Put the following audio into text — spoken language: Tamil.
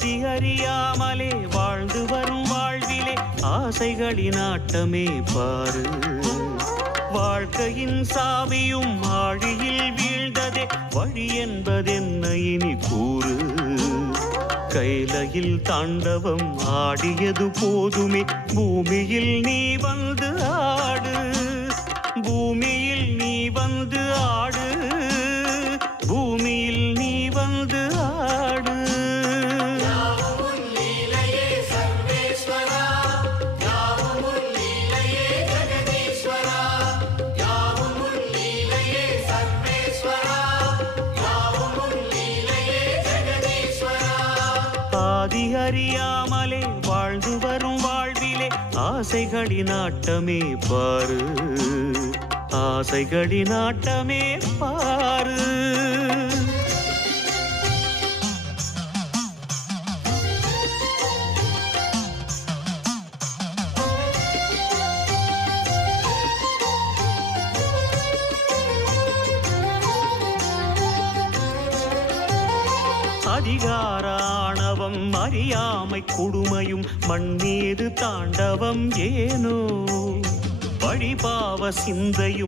ஆதி அறியாமலே வாழ்ந்து வரும் வாழ்விலே ஆசைகளின் ஆட்டமே பாரு. வாழ்க்கையின் சாவியும் ஆழியில் வீழ்ந்ததே வழி என்பதென்ன இனி கூறு. கைலையில் தாண்டவம் ஆடியது போதுமே பூமியில் நீ வந்து ஆடு. பூமியில் நீ வந்து ஆடு. பூமியில் நீ வந்து ஆடு. ஆதி அறியாமலே வாழ்ந்து வரும் வாழ்விலே ஆசைகளின் ஆட்டமே பாரு. ஆசைகளின் ஆட்டமே பாரு. அதிகார ஆணவம் அறியாமை கொடுமையும் மண் மீது தாண்டவம் ஏனோ வழிபாவ சிந்தையும்